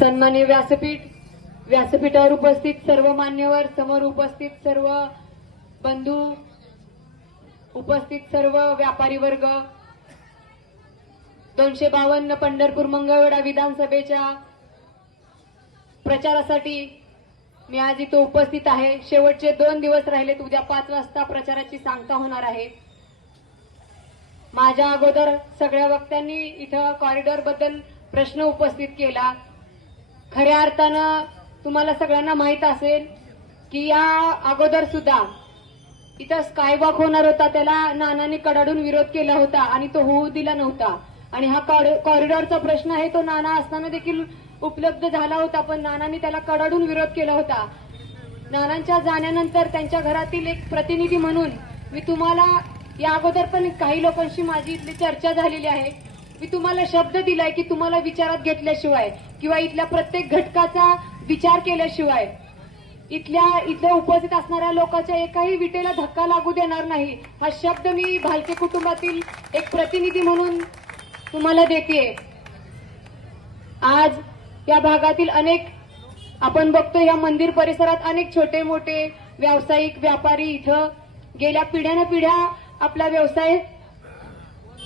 सन्मान्य व्यासपीठ व्यासपीठावर उपस्थित सर्व मान्यवर समोर उपस्थित सर्व बंधू उपस्थित सर्व व्यापारी वर्ग दोनशे बावन्न पंढरपूर मंगळवेढा विधानसभेच्या प्रचारासाठी मी आज इथं उपस्थित आहे. शेवटचे दोन दिवस राहिलेत उद्या पाच वाजता प्रचाराची सांगता होणार आहे. माझ्या अगोदर सगळ्या वक्त्यांनी इथं कॉरिडॉरबद्दल प्रश्न उपस्थित केला. खऱ्या अर्थानं तुम्हाला सगळ्यांना माहीत असेल की या अगोदर सुद्धा इथं स्कायवॉक होणार होता त्याला नानांनी कडाडून विरोध केला होता आणि तो होऊ दिला नव्हता. आणि हा कॉरि- कॉरिडॉरचा प्रश्न आहे तो नाना असताना देखील उपलब्ध झाला होता पण नानांनी त्याला कडाडून विरोध केला होता. नानांच्या जाण्यानंतर त्यांच्या घरातील एक प्रतिनिधी म्हणून मी तुम्हाला या अगोदर पण काही लोकांशी माझी इथली चर्चा झालेली आहे. मी तुम्हाला शब्द दिलाय की तुम्हाला विचारात घेतल्याशिवाय किंवा इथल्या प्रत्येक घटकाचा विचार केल्याशिवाय इथल्या इथल्या उपस्थित असणाऱ्या लोकांच्या एकाही विटेला धक्का लागू देणार नाही. हा शब्द मी भालके कुटुंबातील एक प्रतिनिधी म्हणून तुम्हाला देते आज या भागातील अनेक आपण बघतो या मंदिर परिसरात अनेक छोटे मोठे व्यावसायिक व्यापारी इथं गेल्या पिढ्यानं पिढ्या आपला व्यवसाय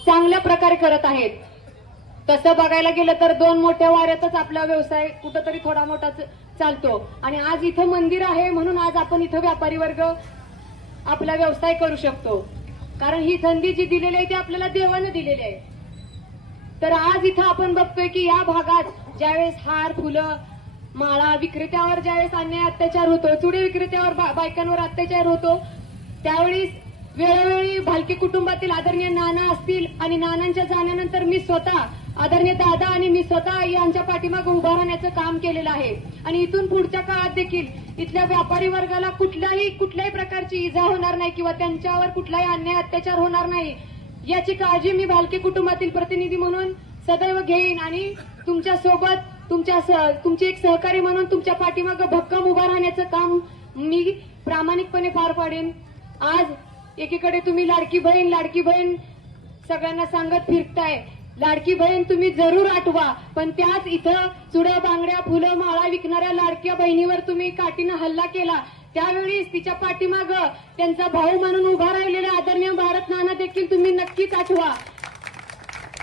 चांगल्या प्रकारे करत आहेत. तसं बघायला गेलं तर दोन मोठ्या वाऱ्यातच आपला व्यवसाय कुठंतरी थोडा मोठा चालतो. आणि आज इथं मंदिर आहे म्हणून आज आपण इथं व्यापारी वर्ग आपला व्यवसाय करू शकतो. कारण ही संधी जी दिलेली आहे ती आपल्याला देवानं दिलेली आहे. तर आज इथं आपण बघतोय की या भागात ज्यावेळेस हार फुलं माळा विक्रेत्यावर ज्यावेळेस अन्याय अत्याचार होतो चुडे विक्रेत्यावर बा- बायकांवर अत्याचार होतो त्यावेळी वेळोवेळी भालके कुटुंबातील आदरणीय नाना असतील आणि नानांच्या जाण्यानंतर मी स्वतः आदरणीय दादा आणि मी स्वतः यांच्या पाठीमागे उभा राहण्याचं काम केलेलं आहे. आणि इथून पुढच्या काळात देखील इथल्या व्यापारी वर्गाला कुठल्याही कुठल्याही प्रकारची इजा होणार नाही किंवा त्यांच्यावर कुठलाही अन्याय अत्याचार होणार नाही याची काळजी मी भालके कुटुंबातील प्रतिनिधी म्हणून सदैव घेईन आणि तुमच्यासोबत तुमच्या तुमची एक सहकारी म्हणून तुमच्या पाठीमागं भक्कम उभा राहण्याचं काम मी प्रामाणिकपणे पार पाडेन. आज एकीकडे तुम्ही लाडकी बहीण लाडकी बहीण सगळ्यांना सांगत फिरताय. लाडकी बहीण तुम्ही जरूर आठवा पण त्याच इथं चुड्या बांगड्या फुलं माळा विकणाऱ्या लाडक्या बहिणीवर तुम्ही काठीनं हल्ला केला. त्यावेळीच तिच्या पाठीमाग त्यांचा भाऊ म्हणून उभा राहिलेला आदरणीय भारत नाना देखील तुम्ही नक्कीच आठवा.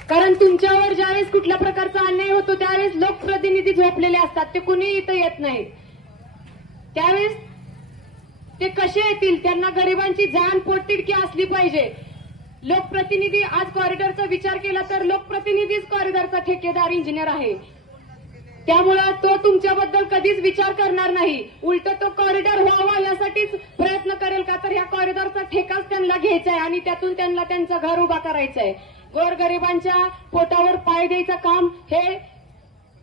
कारण तुमच्यावर ज्यावेळेस कुठल्या प्रकारचा अन्याय होतो त्यावेळेस लोकप्रतिनिधी झोपलेले असतात ते कुणी इथं येत नाहीत. त्यावेळेस ते कसे येतील? त्यांना गरिबांची जाण पोटतिडकी असली पाहिजे. लोकप्रतिनिधी आज कॉरिडॉरचा विचार केला तर लोकप्रतिनिधीच कॉरिडॉरचा ठेकेदार इंजिनियर आहे. त्यामुळं तो तुमच्याबद्दल कधीच विचार करणार नाही. उलट तो कॉरिडॉर व्हावा यासाठीच प्रयत्न करेल का तर ह्या कॉरिडॉरचा ठेकाच त्यांना घ्यायचा आहे आणि त्यातून त्यांना त्यांचं घर उभा करायचं आहे. गोरगरिबांच्या पोटावर पाय द्यायचं काम हे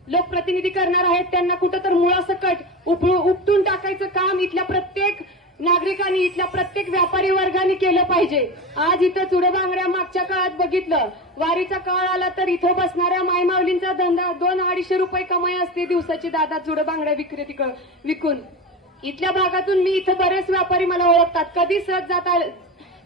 लोकप्रतिनिधी करणार आहेत. त्यांना कुठं तर मुळासकट उपटून टाकायचं काम इथल्या प्रत्येक नागरिकांनी इथल्या प्रत्येक व्यापारी वर्गाने केलं पाहिजे. आज इथं चुडबांगड्या मागच्या काळात बघितलं. वारीचा काळ आला तर इथं बसणाऱ्या मायमावलींचा धंदा दोन अडीचशे रुपये कमाई असते दिवसाची दादा चुडबांगड्या विक्रेती विकून. इथल्या भागातून मी इथं बरेच व्यापारी मला ओळखतात. कधी सहज जाता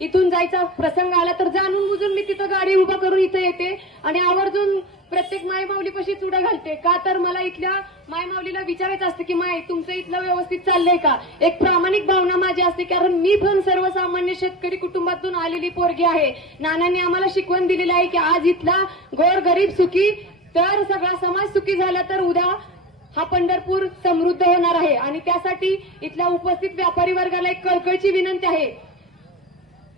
इथून जायचा प्रसंग आला तर जाणून बुजून मी तिथं गाडी उभा करून इथं येते आणि आवर्जून प्रत्येक मायमाऊलीपाशी चुडा घालते. का तर मला इथल्या मायमाऊलीला विचारायचं असतं की माय तुमचं इथलं व्यवस्थित चाललंय का? एक प्रामाणिक भावना माझी असते कारण मी पण सर्वसामान्य शेतकरी कुटुंबातून आलेली पोरगी आहे. नानांनी आम्हाला शिकवण दिलेली आहे की आज इथला गोर गरीब सुखी तर सगळा समाज सुखी झाला तर उद्या हा पंढरपूर समृद्ध होणार आहे. आणि त्यासाठी इथल्या उपस्थित व्यापारी वर्गाला एक कळकळची विनंती आहे.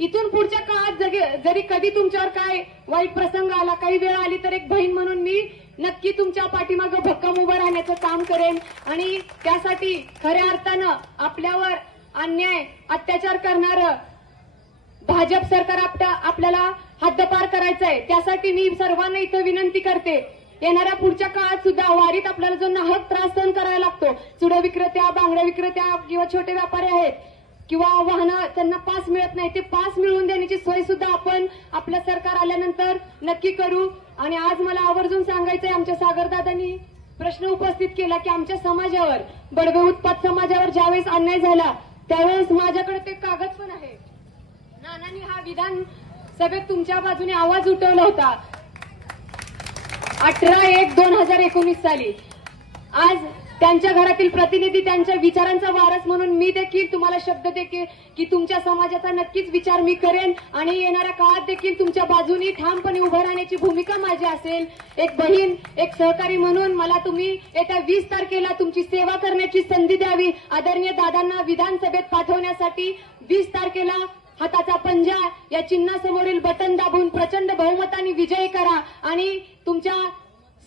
इथून पुढच्या काळात जगे- जरी कधी तुमच्यावर काय वाईट प्रसंग आला काही वेळ आली तर एक बहीण म्हणून मी नक्की तुमच्या पाठीमागं भक्कम उभं राहण्याचं काम करेन. आणि त्यासाठी खऱ्या अर्थानं आपल्यावर अन्याय अत्याचार करणारं भाजप सरकार आपल्याला हद्दपार करायचं आहे त्यासाठी मी सर्वांना इथं विनंती करते. येणाऱ्या पुढच्या काळात सुद्धा वारीत आपल्याला जो नाहक त्रास सहन करायला लागतो चुडा विक्रेत्या बांगड्या विक्रेत्या किंवा छोटे व्यापारी आहेत किंवा वाहनं त्यांना पास मिळत नाही ते पास मिळवून देण्याची सोय सुद्धा आपण आपलं सरकार आल्यानंतर नक्की करू. आणि आज मला आवर्जून सांगायचंय आमच्या सागरदादांनी प्रश्न उपस्थित केला की आमच्या समाजावर बडवे उत्पाद समाजावर ज्यावेळेस अन्याय झाला त्यावेळेस माझ्याकडे ते कागद पण आहे. नानांनी हा विधान सगळं तुमच्या बाजूने आवाज उठवला होता. अठरा एक दोन हजार एकोणीस साली. आज त्यांच्या घरातील प्रतिनिधी त्यांच्या विचारांचा वारस म्हणून मी देखील तुम्हाला शब्द देखील की तुमच्या समाजाचा नक्कीच विचार मी करेन आणि येणाऱ्या काळात देखील तुमच्या बाजूनी ठामपणे उभं राहण्याची भूमिका माझी असेल. एक बहीण एक सहकारी म्हणून मला तुम्ही येत्या वीस तारखेला तुमची सेवा करण्याची संधी द्यावी. आदरणीय दादांना विधानसभेत पाठवण्यासाठी वीस तारखेला हाताचा पंजा या चिन्हासमोरील बटन दाबून प्रचंड बहुमताने विजयी करा आणि तुमच्या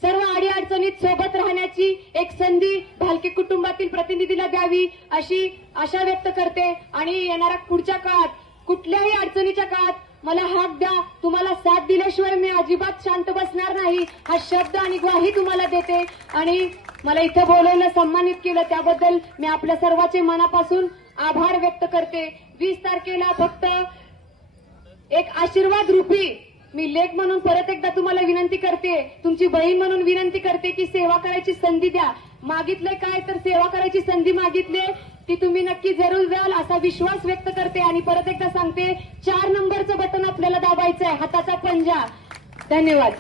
सर्व अडीअडचणीत सोबत राहण्याची एक संधी भालके कुटुंबातील प्रतिनिधीला द्यावी अशी आशा व्यक्त करते. आणि येणाऱ्या पुढच्या काळात कुठल्याही अडचणीच्या काळात मला हाक द्या. तुम्हाला साथ दिल्याशिवाय मी अजिबात शांत बसणार नाही. हा शब्द आणि ग्वाही तुम्हाला देते. आणि मला इथं बोलवलं सन्मानित केलं त्याबद्दल मी आपल्या सर्वांचे मनापासून आभार व्यक्त करते. वीस तारखेला फक्त एक आशीर्वाद रूपी मी लेख म्हणून परत एकदा तुम्हाला विनंती करते तुमची बहीण म्हणून विनंती करते की सेवा करायची संधी द्या. मागितले काय तर सेवा करायची संधी मागितले ती तुम्ही नक्की जरूर द्याल असा विश्वास व्यक्त करते आणि परत एकदा सांगते चार नंबरचं बटन आपल्याला दाबायचं आहे हाताचा पंजा. धन्यवाद.